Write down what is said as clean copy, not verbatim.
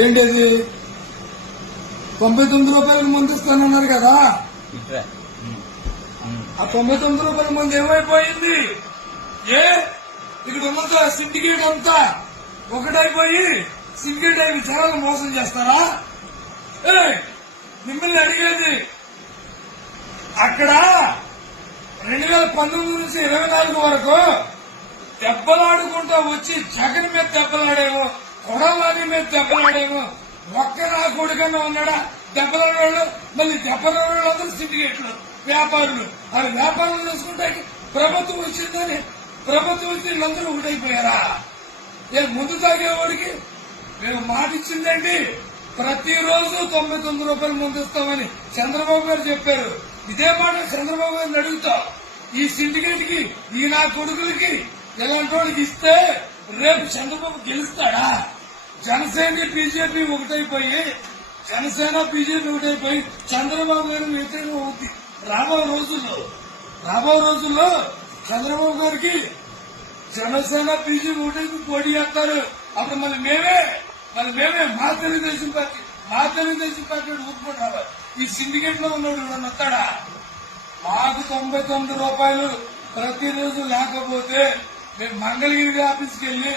ఏంటిది 99 రూపాయలకు మందు ఇస్తానన్నారు కదా, ఆ 99 రూపాయల మంది ఏమైపోయింది? ఇక్కడ ఉన్నంత సిండికేట్ అంతా ఒకటైపోయి సిండికేట్ అయి చాలా మోసం చేస్తారా? మిమ్మల్ని అడిగేది, అక్కడ 2019 నుంచి 24 వరకు దెబ్బలాడుకుంటూ వచ్చి జగన్ మీద దెబ్బలాడేమో, కొడాలని మీద దెబ్బలాడేమో, ఒక్క నా కొడుకన్నా ఉన్నాడా దెబ్బలాడేవాళ్ళు? మళ్ళీ దెబ్బలాడే అందరూ సిండికేట్లు, వ్యాపారులు. అది వ్యాపారం చేసుకుంటే ప్రభుత్వం వచ్చిందని ప్రభుత్వం వచ్చి వీళ్ళందరూ ఒకటైపోయారా? ముందు తాగేవాడికి మేము మాట ఇచ్చిందండి, ప్రతిరోజు 99 రూపాయలు ముందు ఇస్తామని చంద్రబాబు గారు చెప్పారు. ఇదే మాట చంద్రబాబు గారిని అడుగుతా, ఈ సిండికేట్ కి, ఈ నా కొడుకులకి, ఇలాంటి వాళ్ళకి ఇస్తే రేపు చంద్రబాబు గెలుస్తాడా? జనసేన బీజేపీ ఒకటైపోయి, జనసేన బీజేపీ ఒకటైపోయి చంద్రబాబు గారి వ్యతిరేకం అవుతుంది. రాబో రోజుల్లో చంద్రబాబు గారికి జనసేన బీజేపీ ఒకటైపు పోటీ చేస్తారు. అప్పుడు మళ్ళీ మేమే మా తెలుగుదేశం పార్టీ ఊరుకొని రావాలి. ఈ సిండికేట్ లో ఉన్నాడు వస్తాడా? మాకు 99 రూపాయలు ప్రతిరోజు లేకపోతే మేము మంగళగిరి ఆఫీస్కి వెళ్లి